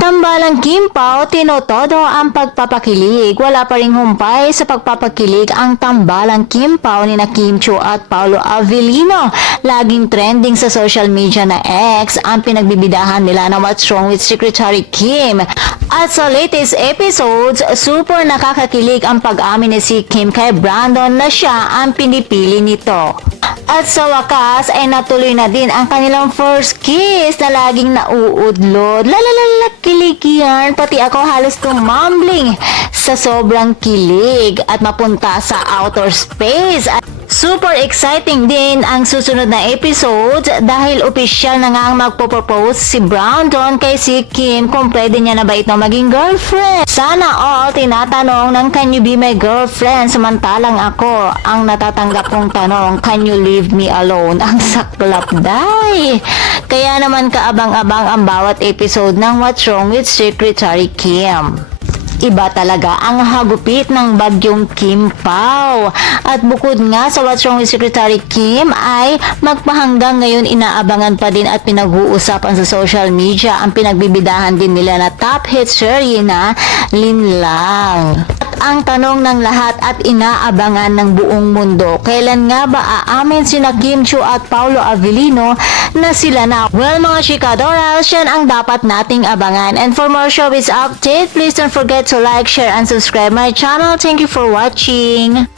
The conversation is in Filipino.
Tambalang Kim Pao, tinotodo ang pagpapakilig. Wala pa ring humpay sa pagpapakilig ang tambalang Kim Pao ni na Kim Chiu at Paolo Avellino. Laging trending sa social media na X ang pinagbibidahan nila na What's Wrong with Secretary Kim. At sa latest episodes, super nakakakilig ang pag-amin ni si Kim kay Brandon na siya ang pinipili nito. At sa wakas ay natuloy na din ang kanilang first kiss na laging nauudlod. Lalalala, kilig yan. Pati ako halos tumambling sa sobrang kilig at mapunta sa outer space. At super exciting din ang susunod na episode dahil opisyal na nga ang magpo-propose si Brandon kay si Kim kung pwede niya na ba ito maging girlfriend. Sana all tinatanong ng can you be my girlfriend samantalang ako ang natatanggap kong tanong can you leave me alone. Ang saklap day. Kaya naman kaabang-abang ang bawat episode ng What's Wrong with Secretary Kim. Iba talaga ang hagupit ng bagyong Kim Pao. At bukod nga sa What's Wrong with Secretary Kim ay magpahanggang ngayon inaabangan pa din at pinag-uusapan sa social media ang pinagbibidahan din nila na top hit series na Linlang. Ang tanong ng lahat at inaabangan ng buong mundo, kailan nga ba aamin sina Kim Chiu at Paolo Avellino na sila na? Well mga chikadoras, yan ang dapat nating abangan. And for more showbiz update, please don't forget to like, share, and subscribe my channel. Thank you for watching.